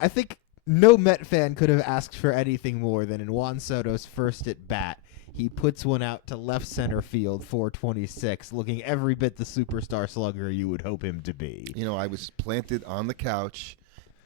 I think no Met fan could have asked for anything more than in Juan Soto's first at bat. He puts one out to left center field, 426, looking every bit the superstar slugger you would hope him to be. You know, I was planted on the couch.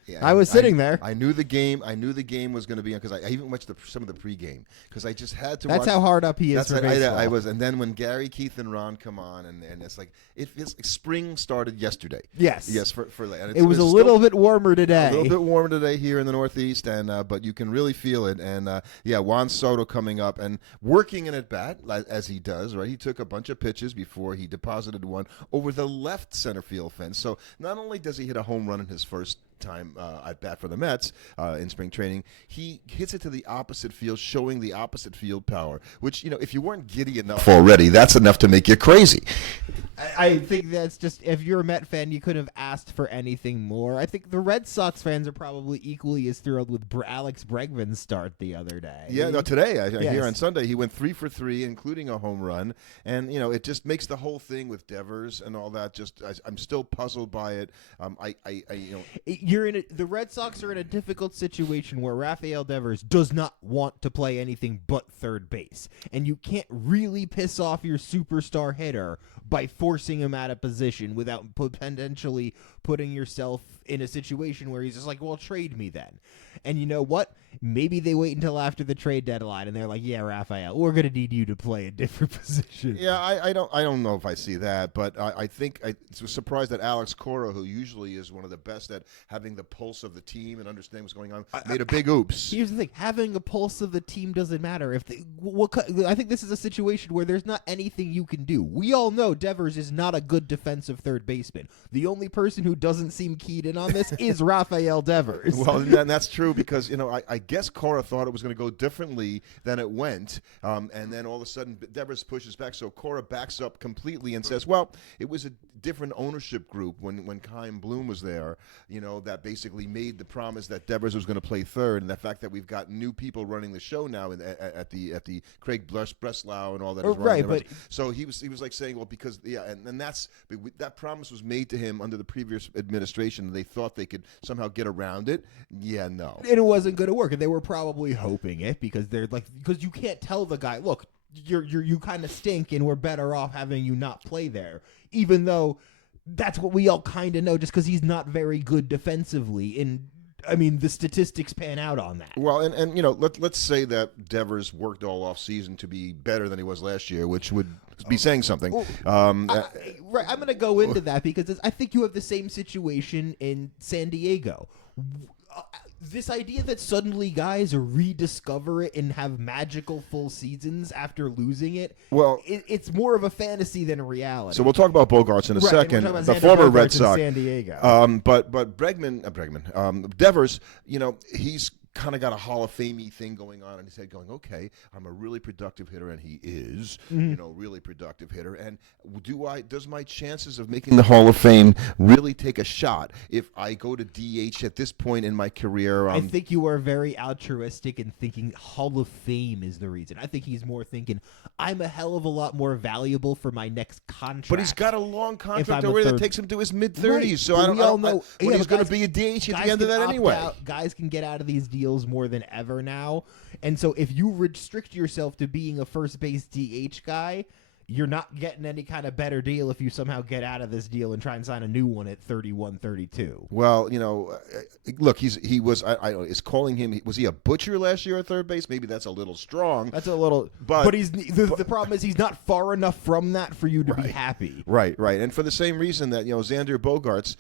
Yeah, I was sitting there. I knew the game. I knew the game was going to be on because I even watched some of the pregame because I just had to. That's watch. how hard up he is for baseball. I was, and then when Gary, Keith, and Ron come on, and it's like it feels like spring started yesterday. Yes, for and it was a little bit warmer today. A little bit warmer today here in the Northeast, and but you can really feel it. And Juan Soto coming up and working an at bat as he does. Right, he took a bunch of pitches before he deposited one over the left center field fence. So not only does he hit a home run in his first time at bat for the Mets in spring training, he hits it to the opposite field, showing the opposite field power, which, if you weren't giddy enough already, that's enough to make you crazy. I think that's just, if you're a Met fan, you couldn't have asked for anything more. I think the Red Sox fans are probably equally as thrilled with Alex Bregman's start the other day. Yeah, no, today, here on Sunday, he went 3 for 3, including a home run, and, it just makes the whole thing with Devers and all that, I'm still puzzled by it. The Red Sox are in a difficult situation where Rafael Devers does not want to play anything but third base, and you can't really piss off your superstar hitter by forcing him out of position without potentially putting yourself in a situation where he's just like, well, trade me then. And you know what? Maybe they wait until after the trade deadline and they're like, yeah, Rafael, we're going to need you to play a different position. Yeah, I don't know if I see that, but I think I was surprised that Alex Cora, who usually is one of the best at having the pulse of the team and understanding what's going on, made a big oops. Here's the thing. Having a pulse of the team doesn't matter. I think this is a situation where there's not anything you can do. We all know Devers is not a good defensive third baseman. The only person who doesn't seem keyed in on this is Rafael Devers. Well, and that's true because, I guess Cora thought it was going to go differently than it went, and then all of a sudden Devers pushes back, so Cora backs up completely and says, well, it was a different ownership group when Kai and Bloom was there, that basically made the promise that Devers was going to play third, and the fact that we've got new people running the show now at the Craig Breslau and all that. Right, but so he was like saying, well, because and that promise was made to him under the previous administration, and they thought they could somehow get around it. Yeah, no, and it wasn't going to work, and they were probably hoping it because because you can't tell the guy, look, you kind of stink, and we're better off having you not play there, even though that's what we all kind of know, just because he's not very good defensively. And I mean, the statistics pan out on that. Well, and let's say that Devers worked all off season to be better than he was last year, which would be saying something. Right, I'm going to go into that because I think you have the same situation in San Diego. This idea that suddenly guys rediscover it and have magical full seasons after losing it, it's more of a fantasy than a reality. So we'll talk about Bogarts in a second, the former Red Sox. San Diego. But Bregman, Devers, he's kind of got a Hall of Fame-y thing going on in his head going, okay, I'm a really productive hitter, and he is, really productive hitter. And does my chances of making the Hall of Fame really take a shot if I go to DH at this point in my career? I think you are very altruistic in thinking Hall of Fame is the reason. I think he's more thinking, I'm a hell of a lot more valuable for my next contract. But he's got a long contract already that takes him to his mid-30s, right. So I don't know. He's going to be a DH at the end of that anyway. Guys can get out of these deals more than ever now, and so if you restrict yourself to being a first base DH guy, you're not getting any kind of better deal if you somehow get out of this deal and try and sign a new one at 31, 32. Well, look, he was. Is calling him? Was he a butcher last year at third base? Maybe that's a little strong. That's a little. But he's the problem is he's not far enough from that for you to be happy. Right. And for the same reason that Xander Bogaerts,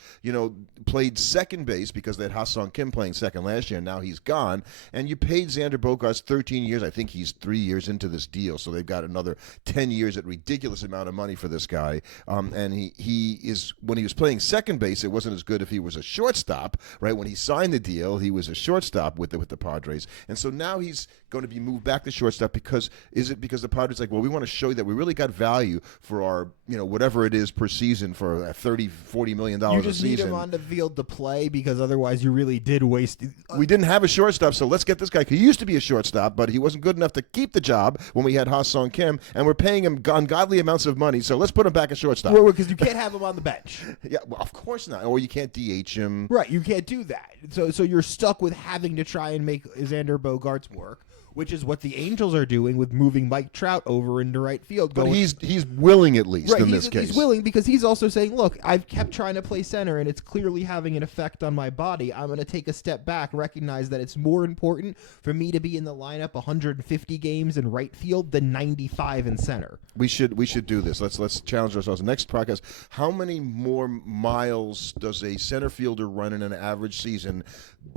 played second base because they had Ha-Sung Kim playing second last year, and now he's gone. And you paid Xander Bogaerts 13 years. I think he's 3 years into this deal, so they've got another 10 years at ridiculous amount of money for this guy. And he is, when he was playing second base, it wasn't as good if he was a shortstop, right? When he signed the deal, he was a shortstop with the Padres. And so now he's going to be moved back to shortstop because the Padres like, well, we want to show you that we really got value for our, whatever it is per season for $30-40 million a season. You just need him on the field to play because otherwise you really did waste. We didn't have a shortstop, so let's get this guy. He used to be a shortstop, but he wasn't good enough to keep the job when we had Ha-Sung Kim, and we're paying him on ungodly amounts of money, so let's put him back at shortstop. Because you can't have him on the bench. Yeah, well, of course not. Or you can't DH him. Right, you can't do that. So you're stuck with having to try and make Xander Bogaerts work, which is what the Angels are doing with moving Mike Trout over into right field. But he's willing, at least, in this case. He's willing because he's also saying, look, I've kept trying to play center, and it's clearly having an effect on my body. I'm going to take a step back, recognize that it's more important for me to be in the lineup 150 games in right field than 95 in center. We should do this. Let's challenge ourselves. Next podcast, how many more miles does a center fielder run in an average season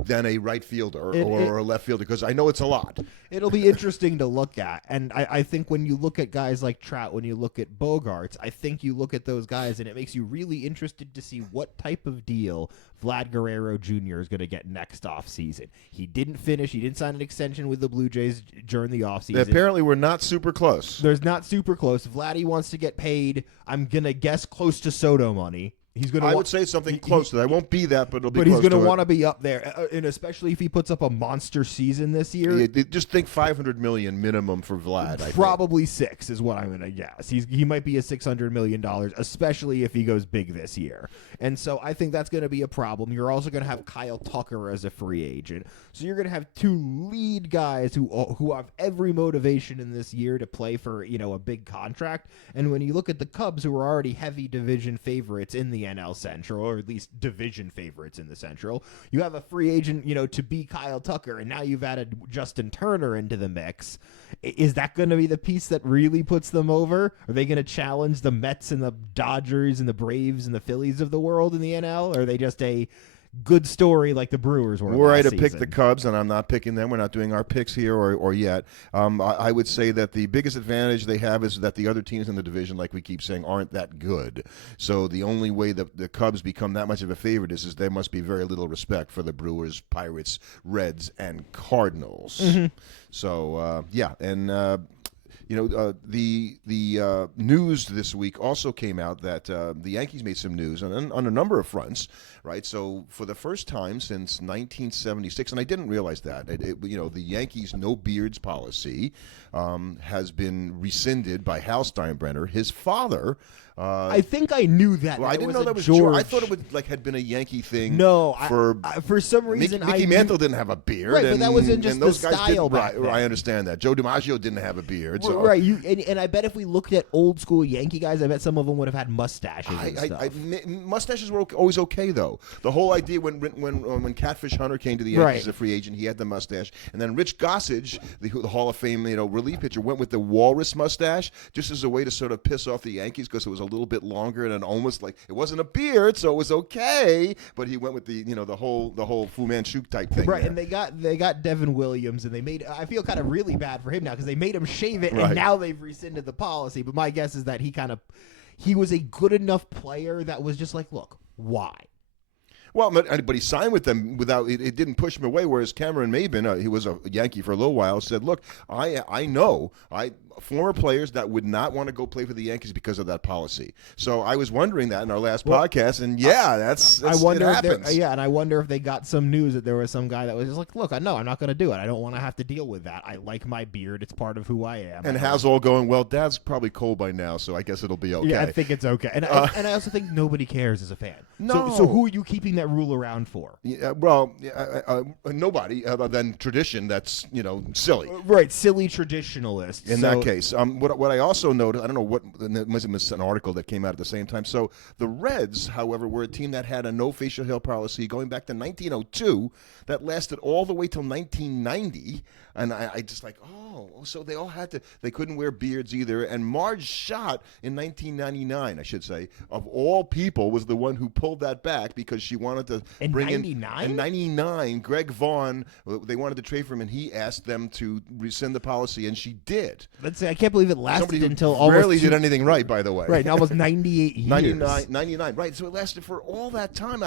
than a right fielder or a left fielder? Because I know it's a lot. It'll be interesting to look at. And I think when you look at guys like Trout, when you look at Bogaerts, I think you look at those guys and it makes you really interested to see what type of deal Vlad Guerrero Jr. is going to get next offseason. He didn't sign an extension with the Blue Jays during the offseason. Apparently we're not super close. There's not super close. Vladdy wants to get paid, I'm going to guess, close to Soto money. I would say something close to that. I won't be that, but it'll be close to it. But he's going to want to be up there, and especially if he puts up a monster season this year. Yeah, just think $500 million minimum for Vlad. Probably $6 is what I'm going to guess. He might be a $600 million, especially if he goes big this year. And so I think that's going to be a problem. You're also going to have Kyle Tucker as a free agent. So you're going to have two lead guys who have every motivation in this year to play for a big contract. And when you look at the Cubs, who are already heavy division favorites in the NL Central, or at least division favorites in the Central, you have a free agent, to be Kyle Tucker, and now you've added Justin Turner into the mix. Is that going to be the piece that really puts them over? Are they going to challenge the Mets and the Dodgers and the Braves and the Phillies of the world in the NL? Or are they just a good story like the Brewers were Were I to last pick season? the Cubs, and I'm not picking them, we're not doing our picks here or yet, I would say that the biggest advantage they have is that the other teams in the division, like we keep saying, aren't that good. So the only way that the Cubs become that much of a favorite is there must be very little respect for the Brewers, Pirates, Reds, and Cardinals. Mm-hmm. So, the news this week also came out that the Yankees made some news on a number of fronts, right? So for the first time since 1976, and I didn't realize that, the Yankees no beards policy has been rescinded by Hal Steinbrenner. His father. I think I knew that. Well, I didn't know that was George. George. I thought it would had been a Yankee thing. No, for some reason Mickey Mantle didn't have a beard, right? But that wasn't just those the guys style. Didn't, I understand that. Joe DiMaggio didn't have a beard, so. Right? And I bet if we looked at old school Yankee guys, I bet some of them would have had mustaches and stuff. Mustaches were always okay though. The whole idea when Catfish Hunter came to the Yankees as a free agent, he had the mustache, and then Rich Gossage, the Hall of Fame relief pitcher, went with the walrus mustache just as a way to sort of piss off the Yankees because it was a little bit longer and almost like it wasn't a beard, so it was okay. But he went with the whole Fu Manchu type thing. Right, there. and they got Devin Williams, and they made. I feel kind of really bad for him now because they made him shave it, Right. and now they've rescinded the policy. But my guess is that he was a good enough player that was just like, look, why? Well, but he signed with them without it didn't push him away. Whereas Cameron Maben, he was a Yankee for a little while, said, "Look, I know former players that would not want to go play for the Yankees because of that policy." So I was wondering that in our last podcast, and that's I wonder it happens. and I wonder if they got some news that there was some guy that was just like, look, I know I'm not going to do it. I don't want to have to deal with that. I like my beard. It's part of who I am. And how's all going? Well, Dad's probably cold by now, so I guess it'll be okay. Yeah, I think it's okay. And I also think nobody cares as a fan. No. So who are you keeping that rule around for? Nobody other than tradition. That's silly. Right, silly traditionalists. In that case, what I also noted, I don't know it must have been an article that came out at the same time. So the Reds, however, were a team that had a no facial hair policy going back to 1902 that lasted all the way till 1990. And I just like, so they all they couldn't wear beards either. And Marge Schott in 1999, I should say, of all people, was the one who pulled that back because she wanted to bring in 99, Greg Vaughn, they wanted to trade for him, and he asked them to rescind the policy, and she did. Let's say I can't believe it lasted until rarely did anything right, by the way. Right, almost 98 years. 99, right. So it lasted for all that time.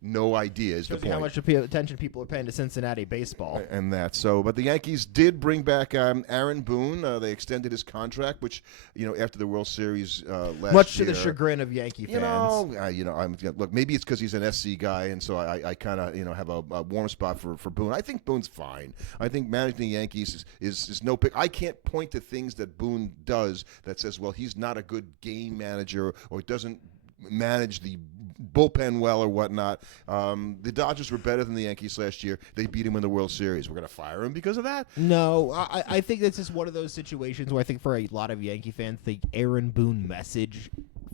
no idea is the Shows you point. how much attention people are paying to Cincinnati baseball. And that. So, but the Yankees did bring back Aaron Boone. They extended his contract, which, after the World Series last Much year. to the chagrin of Yankee fans. Look, maybe it's because he's an SC guy, and so I kind of, have a warm spot for Boone. I think Boone's fine. I think managing the Yankees is no pick. I can't point to things that Boone does that says, well, he's not a good game manager or doesn't manage the bullpen well or whatnot. The Dodgers were better than the Yankees last year. They beat him in the World Series. We're going to fire him because of that? No, I think this is one of those situations where I think for a lot of Yankee fans, the Aaron Boone message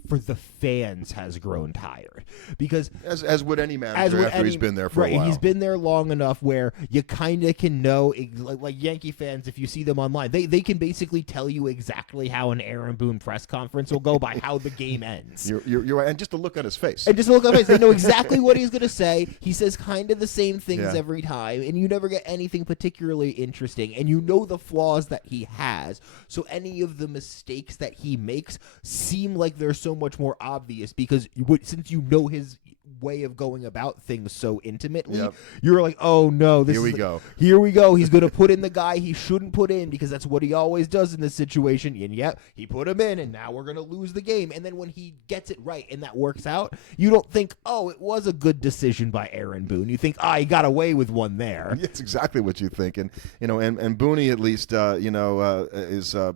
for the fans has grown tired, because as would any manager after he's been there for a while. He's been there long enough where you kind of can know, like Yankee fans, if you see them online, they can basically tell you exactly how an Aaron Boone press conference will go by how the game ends. You're right, and just to look on his face. And just look at his face. They know exactly what he's going to say. He says kind of the same things Yeah. every time, and you never get anything particularly interesting. And you know the flaws that he has. So any of the mistakes that he makes seem like they're so much more obvious because since you know his way of going about things so intimately, Yep. you're like, oh no, Here we go. Here we go. He's going to put in the guy he shouldn't put in because that's what he always does in this situation. And yet he put him in, and now we're going to lose the game. And then when he gets it right and that works out, you don't think, oh, it was a good decision by Aaron Boone. You think, he got away with one there. That's exactly what you think, and Booney at least is a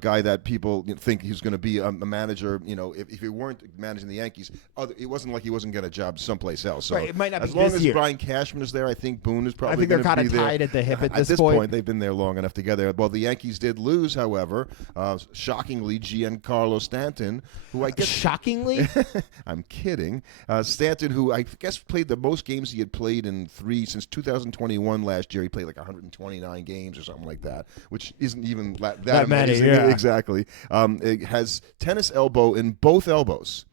guy that people think he's going to be a manager. If he weren't managing the Yankees, it wasn't like he wasn't getting a job someplace else. So Right, it might not be as long this as year. Brian Cashman is there, I think Boone is probably. I think they're kind of tied at the hip at this point. point. They've been there long enough together. Well, the Yankees did lose, however, shockingly, Giancarlo Stanton, who I guess Shockingly? I'm kidding. Stanton, who I guess played the most games he had played since 2021 last year. He played like 129 games or something like that, which isn't even that many, amazing. yeah. Exactly. It has tennis elbow in both elbows.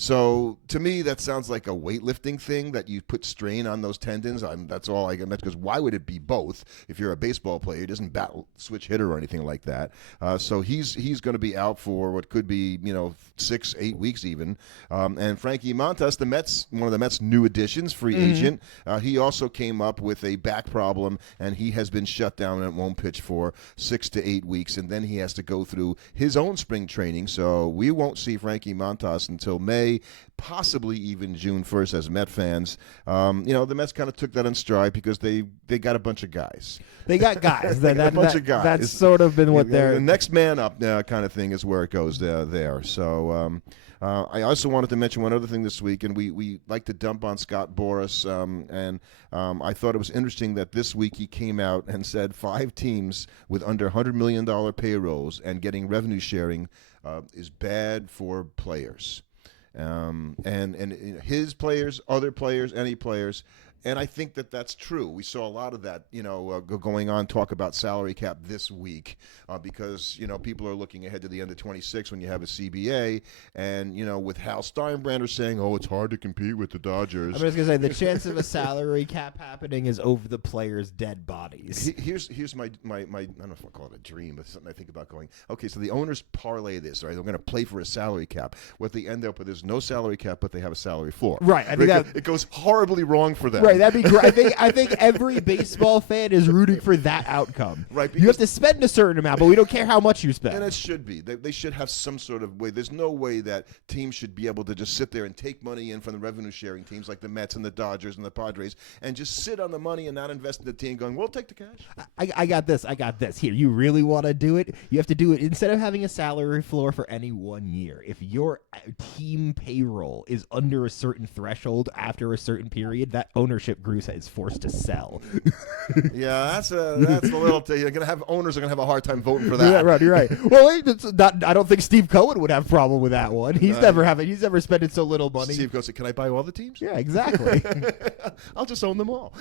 So to me, that sounds like a weightlifting thing that you put strain on those tendons. That's all I get. Because why would it be both if you're a baseball player? He doesn't switch hitter or anything like that. So he's going to be out for what could be 6-8 weeks even. And Frankie Montas, one of the Mets' new additions, free agent. He also came up with a back problem, and he has been shut down and won't pitch for 6 to 8 weeks. And then he has to go through his own spring training. So we won't see Frankie Montas until May. Possibly even June 1st as Met fans. The Mets kind of took that in stride because they got a bunch of guys. They got guys. They got a bunch of guys. That's sort of been what they're... The next man up kind of thing is where it goes there. So I also wanted to mention one other thing this week, and we like to dump on Scott Boras, and I thought it was interesting that this week he came out and said 5 teams with under $100 million payrolls and getting revenue sharing is bad for players. And his players, other players, any players. And I think that that's true. We saw a lot of that, going on, talk about salary cap this week because, people are looking ahead to the end of 26 when you have a CBA. And, with Hal Steinbrenner saying, it's hard to compete with the Dodgers. I was going to say, the chance of a salary cap happening is over the players' dead bodies. Here's my I don't know if I'll call it a dream, but something I think about going, okay, so the owners parlay this, right? They're going to play for a salary cap. What they end up with is no salary cap, but they have a salary floor. Right. I think it goes horribly wrong for them. Right, that'd be great. I think every baseball fan is rooting for that outcome. Right, you have to spend a certain amount, but we don't care how much you spend. And it should be. They should have some sort of way. There's no way that teams should be able to just sit there and take money in from the revenue-sharing teams like the Mets and the Dodgers and the Padres and just sit on the money and not invest in the team going, we'll take the cash. I got this. Here, you really want to do it? You have to do it. Instead of having a salary floor for any 1 year, if your team payroll is under a certain threshold after a certain period, that ownership group is forced to sell. Yeah, that's a little. You're gonna have owners are gonna have a hard time voting for that. Yeah, right. You're right. Well, it's not, I don't think Steve Cohen would have a problem with that one. He's never spending so little money. Steve goes, "Can I buy all the teams?" Yeah, exactly. I'll just own them all.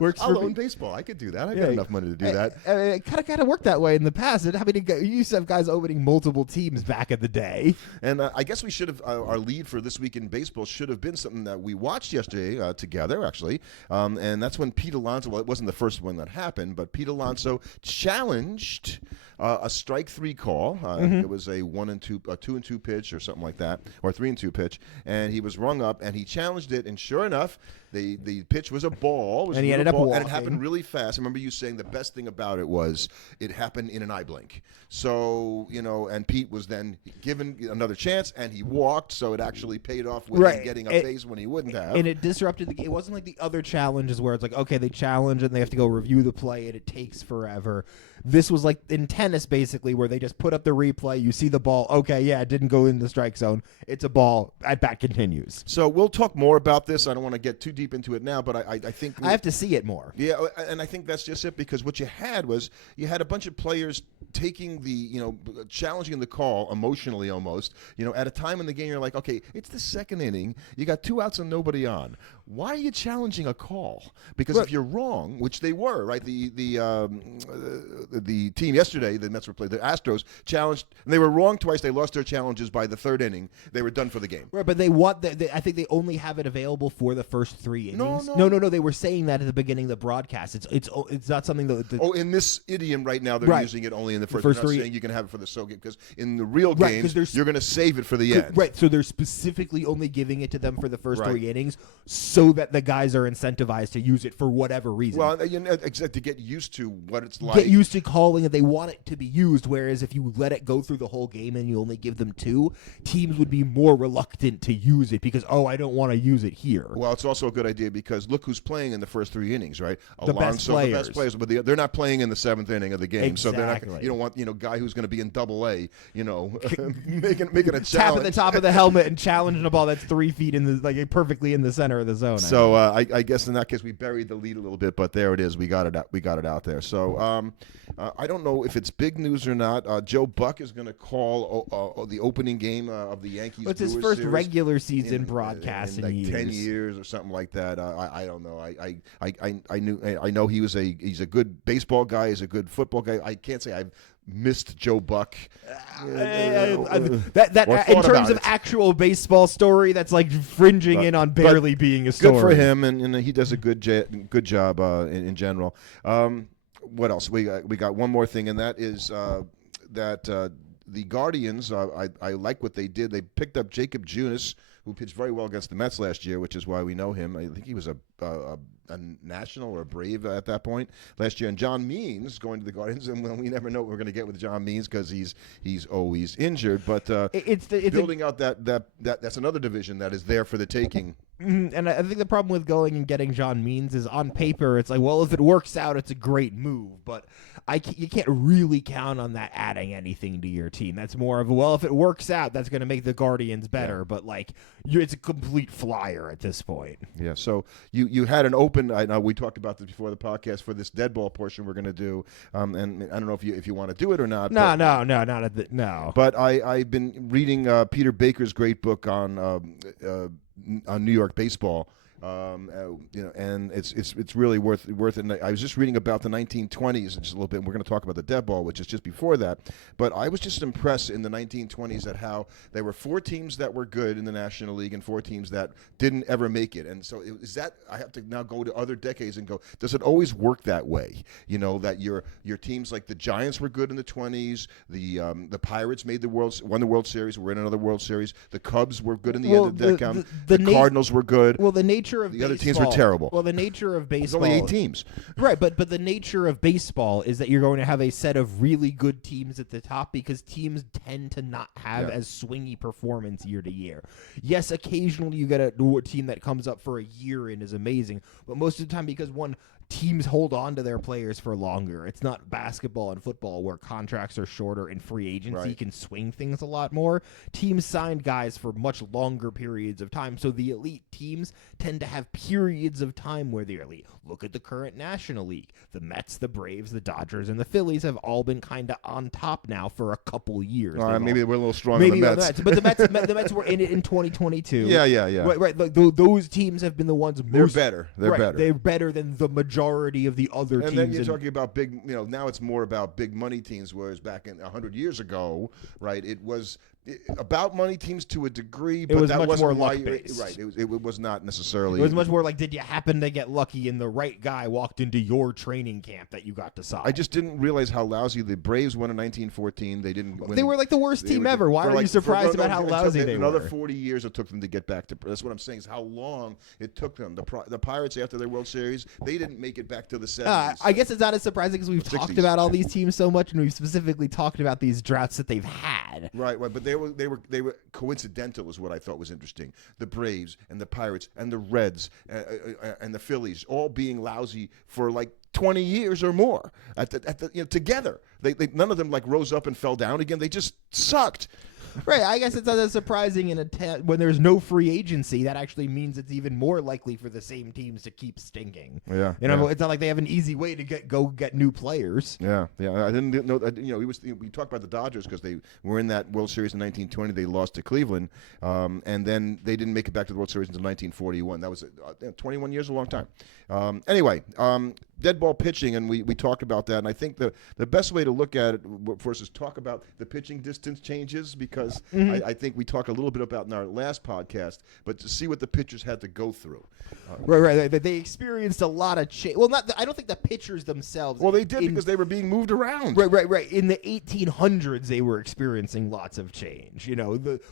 Works I'll for own me. baseball. I could do that. I got enough money to do that. It kind of worked that way in the past. You used to have guys owning multiple teams back in the day. And I guess we should have our lead for this week in baseball should have been something that we watched yesterday together, actually. And that's when Pete Alonso. Well, it wasn't the first one that happened, but Pete Alonso challenged a strike 3 call. I think it was a 2-2 pitch or something like that, or 3-2 pitch, and he was rung up and he challenged it, and sure enough, the pitch was a ball. And he ended up walking. And it happened really fast. I remember you saying the best thing about it was it happened in an eye blink. So, and Pete was then given another chance, and he walked, so it actually paid off with him getting a base when he wouldn't have. And it disrupted the game. It wasn't like the other challenges where it's like, okay, they challenge and they have to go review the play, and it takes forever. This was like in tennis, basically, where they just put up the replay. You see the ball. Okay, yeah, it didn't go in the strike zone. It's a ball. At bat continues. So we'll talk more about this. I don't want to get too deep into it now, but I think I have to see it more. Yeah, and I think that's just it, because what you had was you had a bunch of players taking challenging the call emotionally almost. At a time in the game, you're like, okay, it's the second inning. You got 2 outs and nobody on. Why are you challenging a call? Because if you're wrong, which they were, right? The team yesterday, the Mets were playing, the Astros challenged, and they were wrong twice. They lost their challenges by the 3rd inning. They were done for the game. Right, but I think they only have it available for the first 3 innings. No. They were saying that at the beginning of the broadcast. It's not something that. In this idiom right now, they're using it only in the first. They're not 3. saying you can have it for the so game, because in the real games, you're going to save it for the end. Right, so they're specifically only giving it to them for the first 3 innings, so that the guys are incentivized to use it for whatever reason. Well, to get used to what it's like. Get used to calling it. They want it to be used, whereas if you let it go through the whole game and you only give them 2, teams would be more reluctant to use it because, I don't want to use it here. Well, it's also a good idea because look who's playing in the first 3 innings, right? The best players, but they're not playing in the 7th inning of the game, exactly. So they're not. You don't want guy who's going to be in Double-A, making a challenge, tap at the top of the helmet and challenging a ball that's 3 feet perfectly in the center of the zone. So I guess in that case we buried the lead a little bit, but there it is. We got it out. We got it out there. So I don't know if it's big news or not. Joe Buck is going to call the opening game of the Yankees. It's his first regular season broadcast in years. 10 years or something like that. I don't know. I know he's a good baseball guy. He's a good football guy. I can't say I've missed Joe Buck. That in terms of actual baseball story, that's like fringing in on barely being a story. Good for him, and he does a good job in general. What else? We got one more thing, and that is that the Guardians. I like what they did. They picked up Jacob Junis, who pitched very well against the Mets last year, which is why we know him. I think he was a National or a Brave at that point last year. And John Means going to the Guardians, and we never know what we're going to get with John Means because he's always injured. But it's building out that's another division that is there for the taking. And I think the problem with going and getting John Means is on paper, it's like, well, if it works out, it's a great move. But you can't really count on that adding anything to your team. That's more of if it works out, that's going to make the Guardians better. Yeah. But it's a complete flyer at this point. Yeah. So you had an open. I know we talked about this before the podcast for this Deadball portion we're going to do. And I don't know if you want to do it or not. No. But I've been reading Peter Baker's great book on New York baseball. And it's really worth it. And I was just reading about the 1920s just a little bit, and we're going to talk about the Deadball, which is just before that. But I was just impressed in the 1920s at how there were 4 teams that were good in the National League and 4 teams that didn't ever make it. And so is that I have to now go to other decades and go, does it always work that way? That your teams like the Giants were good in the 20s, the Pirates won the World Series, were in another World Series, the Cubs were good in the end of the decade, the Cardinals were good. Well, the nature of the baseball, other teams were terrible. Well, the nature of baseball. There's only 8 teams. Right, but the nature of baseball is that you're going to have a set of really good teams at the top because teams tend to not have as swingy performance year to year. Yes, occasionally you get a team that comes up for a year and is amazing, but most of the time because teams hold on to their players for longer. It's not basketball and football where contracts are shorter and free agency can swing things a lot more. Teams signed guys for much longer periods of time, so the elite teams tend to have periods of time where they're elite. Look at the current National League. The Mets, the Braves, the Dodgers, and the Phillies have all been kind of on top now for a couple years. Maybe we're a little stronger than the Mets. But the Mets were in it in 2022. Yeah. Right. Those teams have been the ones They're better. They're better than the majority of the other teams. And then you're talking about big, now it's more about big money teams, whereas back in 100 years ago, right, it was about money teams to a degree, It but was that much wasn't more why luck-based. right. It was not necessarily. It was much more like, did you happen to get lucky and the right guy walked into your training camp that you got to solve? I just didn't realize how lousy the Braves won in 1914. They didn't. Win. They were like the worst team ever. Why are you surprised about how lousy they were? Another 40 years it took them to get back to. That's what I'm saying. Is how long it took them. The Pirates after their World Series, they didn't make it back to the 70s. I guess it's not as surprising because we've 60s. talked about all these teams so much, and we've specifically talked about these droughts that they've had. Right, but they were coincidental, is what I thought was interesting. The Braves and the Pirates and the Reds and the Phillies all being lousy for like 20 years or more together. They none of them like rose up and fell down again. They just sucked. Right, I guess it's not as surprising when there's no free agency. That actually means it's even more likely for the same teams to keep stinking. Yeah, it's not like they have an easy way to get new players. Yeah. I didn't know. We talked about the Dodgers because they were in that World Series in 1920. They lost to Cleveland, and then they didn't make it back to the World Series until 1941. That was 21 years, a long time. Anyway, dead ball pitching, and we talked about that. And I think the best way to look at it first is talk about the pitching distance changes, because I think we talked a little bit about in our last podcast, but to see what the pitchers had to go through. Right. They experienced a lot of change. Well, I don't think the pitchers themselves. Well, they did because they were being moved around. Right. In the 1800s, they were experiencing lots of change.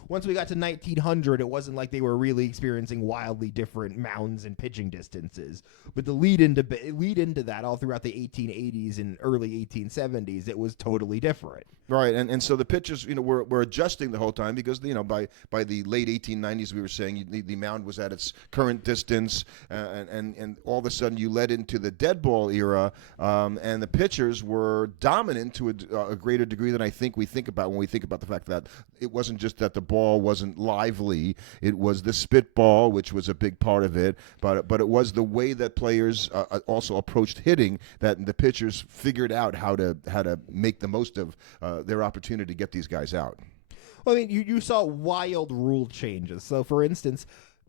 Once we got to 1900, it wasn't like they were really experiencing wildly different mounds and pitching distances. But the lead into that all throughout the 1880s and early 1870s, it was totally different. Right, and so the pitchers, were adjusting the whole time because, by the late 1890s, we were saying the mound was at its current distance, and all of a sudden you led into the dead ball era, and the pitchers were dominant to a greater degree than I think we think about when we think about the fact that it wasn't just that the ball wasn't lively, it was the spitball, which was a big part of it, but it was the way that players also approached hitting that the pitchers figured out how to make the most of their opportunity to get these guys out. Well, I mean, you saw wild rule changes. So, for instance,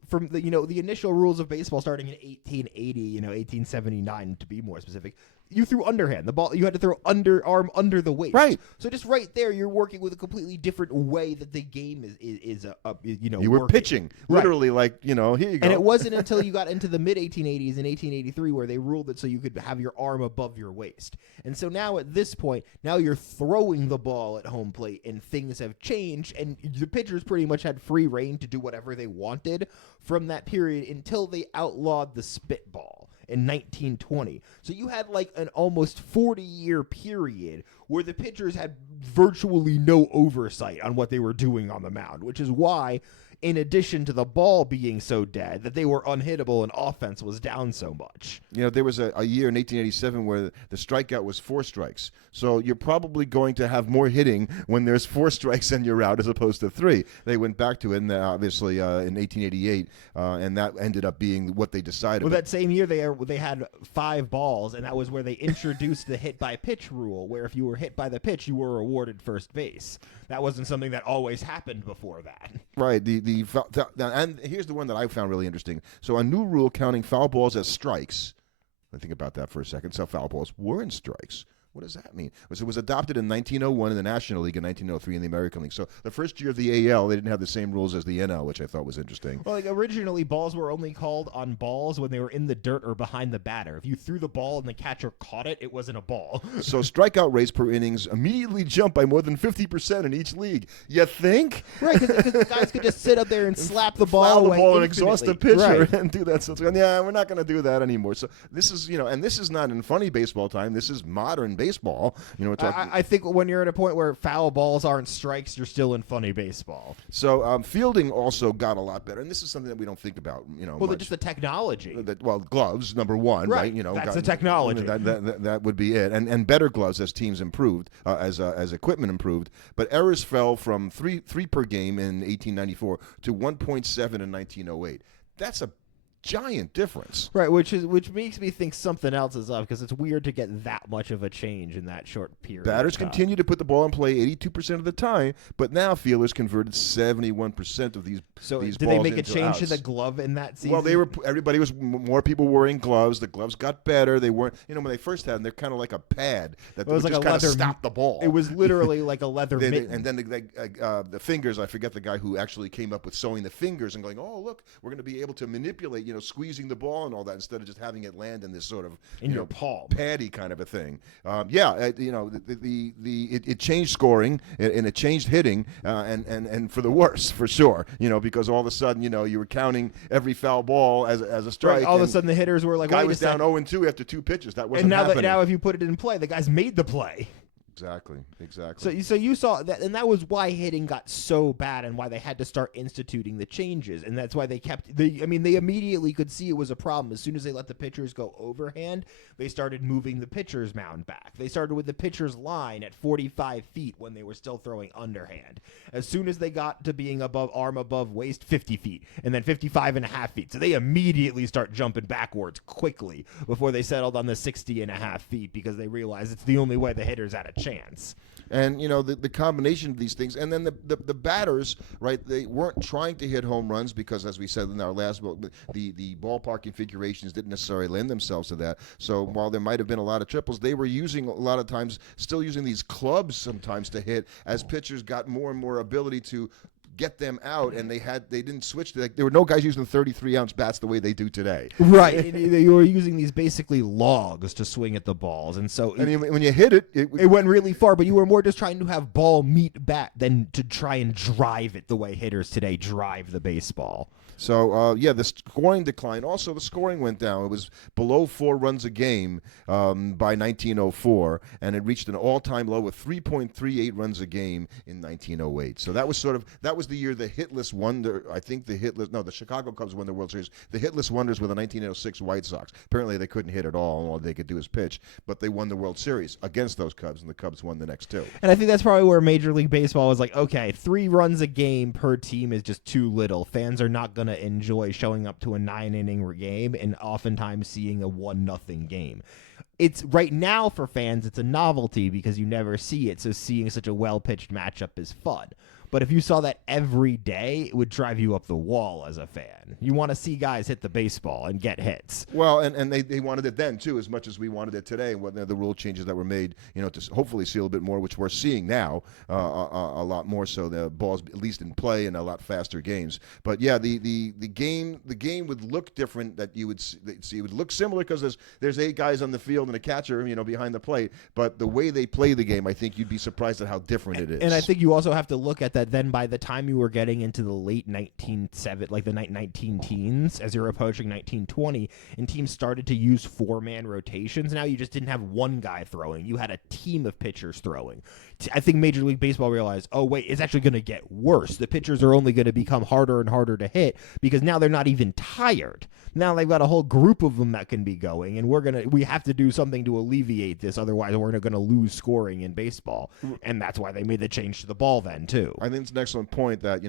from the initial rules of baseball starting in 1880, 1879 to be more specific, you threw underhand. The ball, you had to throw underarm under the waist. Right. So just right there, you're working with a completely different way that the game is You were working. pitching, literally, like, here you go. And it wasn't until you got into the mid-1880s in 1883 where they ruled it so you could have your arm above your waist. And so now at this point, now you're throwing the ball at home plate and things have changed, and the pitchers pretty much had free reign to do whatever they wanted from that period until they outlawed the spitball in 1920. So you had like an almost 40-year period where the pitchers had virtually no oversight on what they were doing on the mound, which is why, in addition to the ball being so dead, that they were unhittable and offense was down so much. There was a year in 1887 where the strikeout was 4 strikes. So you're probably going to have more hitting when there's 4 strikes and you're out as opposed to 3. They went back to it, and obviously in 1888, and that ended up being what they decided. Well, that same year they had 5 balls, and that was where they introduced the hit by pitch rule, where if you were hit by the pitch, you were awarded first base. That wasn't something that always happened before that. Right. And here's the one that I found really interesting. So a new rule counting foul balls as strikes. I think about that for a second. So foul balls weren't strikes. What does that mean? It was adopted in 1901 in the National League and 1903 in the American League. So the first year of the AL, they didn't have the same rules as the NL, which I thought was interesting. Well, originally, balls were only called on balls when they were in the dirt or behind the batter. If you threw the ball and the catcher caught it, it wasn't a ball. So strikeout rates per innings immediately jumped by more than 50% in each league. You think? Right, because the guys could just sit up there and slap the ball Foul away the ball and infinitely. exhaust the pitcher, right. and do that. So it's going, yeah, we're not going to do that anymore. So this is, and this is not in funny baseball time. This is modern baseball. I think when you're at a point where foul balls aren't strikes, you're still in funny baseball. So fielding also got a lot better, and this is something that we don't think about. Well, just the technology. Gloves, number one, right? That's the technology. That would be it, and better gloves as teams improved, as equipment improved. But errors fell from three per game in 1894 to 1.7 in 1908. That's a giant difference. Right, which makes me think something else is up, because it's weird to get that much of a change in that short period. Batters continue to put the ball in play 82% of the time, but now fielders converted 71% of these. So these did they balls make a into change outs. to the glove in that season? Well, everybody was more people wearing gloves. The gloves got better. They weren't, when they first had them, they're kind of like a pad that was would like just a kind of leather stop the ball. It was literally like a leather mitten. And then the fingers. I forget the guy who actually came up with sewing the fingers and going, "Oh, look, we're going to be able to manipulate, squeezing the ball and all that instead of just having it land in this sort of in your palm, paddy kind of a thing." It changed scoring and it changed hitting, and for the worse, for sure. Because all of a sudden, you were counting every foul ball as a strike. Right, all of a sudden, the hitters were like, guy "Wait was a second." down 0-2 after 2 pitches. That wasn't and now happening. now if you put it in play, the guy's made the play. Exactly. So you saw that, and that was why hitting got so bad, and why they had to start instituting the changes, and that's why they kept. They immediately could see it was a problem. As soon as they let the pitchers go overhand, they started moving the pitcher's mound back. They started with the pitcher's line at 45 feet when they were still throwing underhand. As soon as they got to being arm above waist, 50 feet, and then 55.5 feet. So they immediately start jumping backwards quickly before they settled on the 60.5 feet, because they realized it's the only way the hitters had a chance. And the combination of these things, and then the batters, right? They weren't trying to hit home runs because, as we said in our last book, the ballpark configurations didn't necessarily lend themselves to that. So while there might have been a lot of triples, they were using a lot of times still using these clubs sometimes to hit, as pitchers got more and more ability to get them out, and they didn't switch to there were no guys using 33-ounce bats the way they do today. Right, you were using these basically logs to swing at the balls, and so when you hit it went really far. But you were more just trying to have ball meet bat than to try and drive it the way hitters today drive the baseball. So, the scoring declined. Also, the scoring went down. It was below 4 runs a game by 1904, and it reached an all-time low of 3.38 runs a game in 1908. So that was the year the hitless wonder. I think the Chicago Cubs won the World Series. The hitless wonders were the 1906 White Sox. Apparently, they couldn't hit at all they could do is pitch, but they won the World Series against those Cubs, and the Cubs won the next 2. And I think that's probably where Major League Baseball was like, okay, 3 runs a game per team is just too little. Fans are not going to enjoy showing up to a 9-inning game and oftentimes seeing a 1-0 game. It's right now for fans, it's a novelty because you never see it, so seeing such a well-pitched matchup is fun. But if you saw that every day, it would drive you up the wall as a fan. You want to see guys hit the baseball and get hits. Well, and they wanted it then, too, as much as we wanted it today. And the rule changes that were made, to hopefully see a little bit more, which we're seeing now, a lot more so. The ball's at least in play and a lot faster games. But, yeah, the game would look different. That you would see. It would look similar because there's 8 guys on the field and a catcher, behind the plate. But the way they play the game, I think you'd be surprised at how different it is. And I think you also have to look at that. Then by the time you were getting into the late 1970s, like the 19 teens, as you're approaching 1920, and teams started to use 4-man rotations. Now you just didn't have one guy throwing. You had a team of pitchers throwing. I think Major League Baseball realized, oh, wait, it's actually going to get worse. The pitchers are only going to become harder and harder to hit because now they're not even tired. Now they've got a whole group of them that can be going, and we have to do something to alleviate this. Otherwise, we're going to lose scoring in baseball. And that's why they made the change to the ball then, too. I think it's an excellent point that,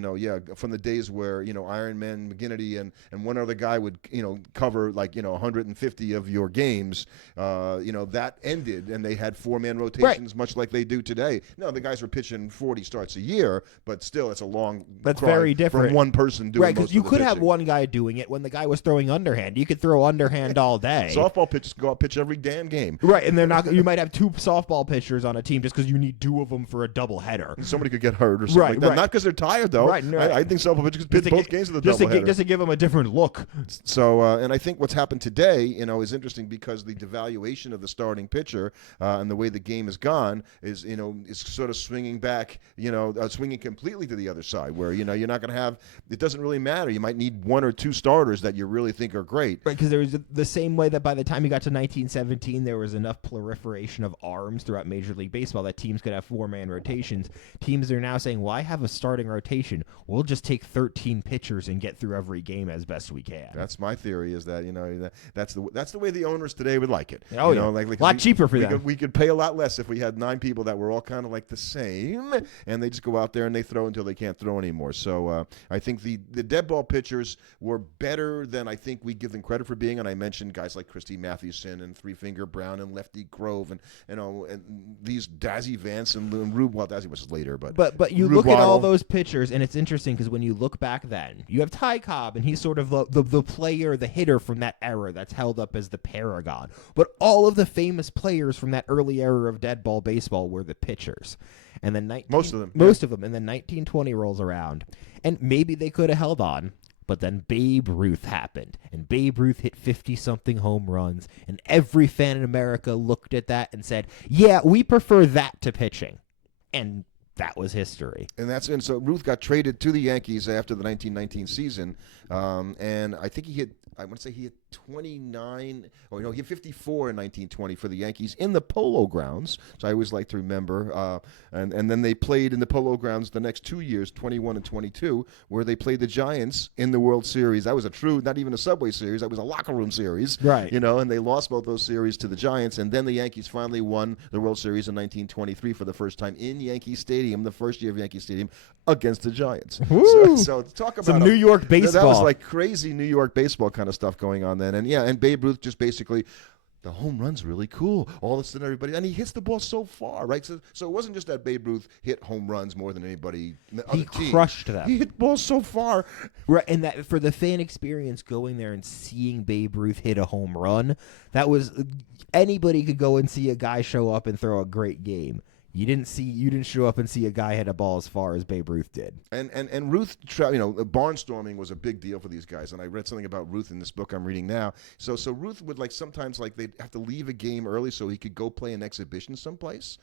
from the days where, Iron Man, McGinnity, and one other guy would, cover 150 of your games, that ended, and they had 4-man rotations, much like they do today. No, the guys were pitching 40 starts a year, but still, it's a long That's cry very different from one person doing right, most of the you could have pitching. one guy doing it when the guy was throwing underhand. You could throw underhand all day. Softball pitchers go out pitch every damn game. Right, and they're not. You might have 2 softball pitchers on a team just because you need 2 of them for a doubleheader. Somebody could get hurt or something like that. Right. Not because they're tired, though. Right. I think softball pitchers could pitch both games of the doubleheader. Just to give them a different look. So, and I think what's happened today, is interesting because the devaluation of the starting pitcher and the way the game has gone is sort of swinging back, swinging completely to the other side where, you're not going to have, it doesn't really matter. You might need 1 or 2 starters that you really think are great. Right, because there was the same way that by the time you got to 1917, there was enough proliferation of arms throughout Major League Baseball that teams could have 4-man rotations. Teams are now saying, why have a starting rotation, we'll just take 13 pitchers and get through every game as best we can. That's my theory. Is that that's the way the owners today would like it. Oh, you yeah. know, like A lot cheaper for them. We could pay a lot less if we had 9 people that were all kind of like the same, and they just go out there and they throw until they can't throw anymore. So I think the dead ball pitchers were better than I think we give them credit for being. And I mentioned guys like Christy Mathewson and Three Finger Brown and Lefty Grove and these Dazzy Vance and Rube Waddell. Dazzy was later, but you Rube look at all Waddell. those pitchers, and it's interesting because when you look back then, you have Ty Cobb, and he's sort of the player, the hitter from that era that's held up as the paragon. But all of the famous players from that early era of dead ball baseball were the pitchers. And then most of them. And then 1920 rolls around, and maybe they could have held on. But then Babe Ruth happened, and Babe Ruth hit 50-something home runs, and every fan in America looked at that and said, yeah, we prefer that to pitching. And that was history. And so Ruth got traded to the Yankees after the 1919 season, and I think he hit 29, he hit 54 in 1920 for the Yankees in the Polo Grounds. So I always like to remember. And then they played in the Polo Grounds the next 2 years, 21 and 22, where they played the Giants in the World Series. That was not even a Subway Series. That was a locker room series. Right. And they lost both those series to the Giants. And then the Yankees finally won the World Series in 1923 for the first time in Yankee Stadium, the first year of Yankee Stadium, against the Giants. So talk about some New York baseball. That was like crazy New York baseball kind of stuff going on then. And Babe Ruth just basically, the home run's really cool. All of a sudden, everybody, and he hits the ball so far, right? So it wasn't just that Babe Ruth hit home runs more than anybody. He crushed them. He hit balls so far, right? And that for the fan experience, going there and seeing Babe Ruth hit a home run, that was anybody could go and see a guy show up and throw a great game. You didn't show up and see a guy hit a ball as far as Babe Ruth did. And Ruth, barnstorming was a big deal for these guys. And I read something about Ruth in this book I'm reading now. So Ruth would sometimes they'd have to leave a game early so he could go play an exhibition someplace.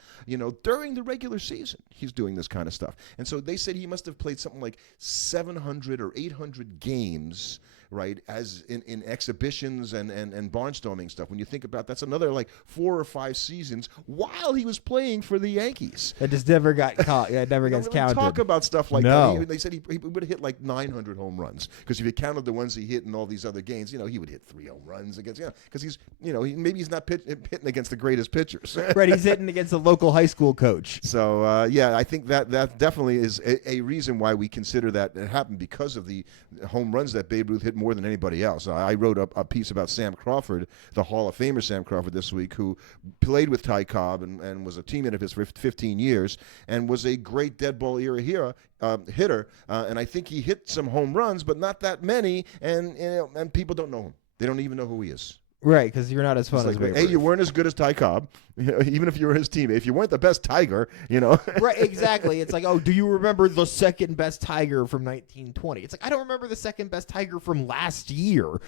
During the regular season, he's doing this kind of stuff. And so they said he must have played something like 700 or 800 games, right, as in exhibitions and barnstorming stuff. When you think about that's another 4 or 5 seasons while he was playing for the Yankees. It just never got caught. Yeah, it never gets counted. Talk about stuff like No. that. They said he would have hit 900 home runs because if you counted the ones he hit in all these other games, he would hit 3 home runs against. Because he's maybe he's not hitting against the greatest pitchers. Right, he's hitting against a local high school coach. So I think that definitely is a reason why we consider that it happened because of the home runs that Babe Ruth hit more than anybody else. I wrote a piece about Sam Crawford, the Hall of Famer Sam Crawford, this week, who played with Ty Cobb and was a teammate of his for 15 years and was a great dead ball era hitter. And I think he hit some home runs, but not that many. And people don't know him. They don't even know who he is. Right, because you're not as fun as Babe Ruth. You weren't as good as Ty Cobb, even if you were his teammate. If you weren't the best Tiger, Right, exactly. It's like, oh, do you remember the second best Tiger from 1920? It's like, I don't remember the second best Tiger from last year.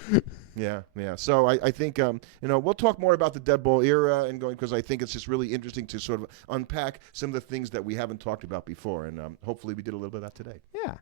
Yeah. So I think we'll talk more about the dead ball era and going because I think it's just really interesting to sort of unpack some of the things that we haven't talked about before, and hopefully we did a little bit of that today. Yeah.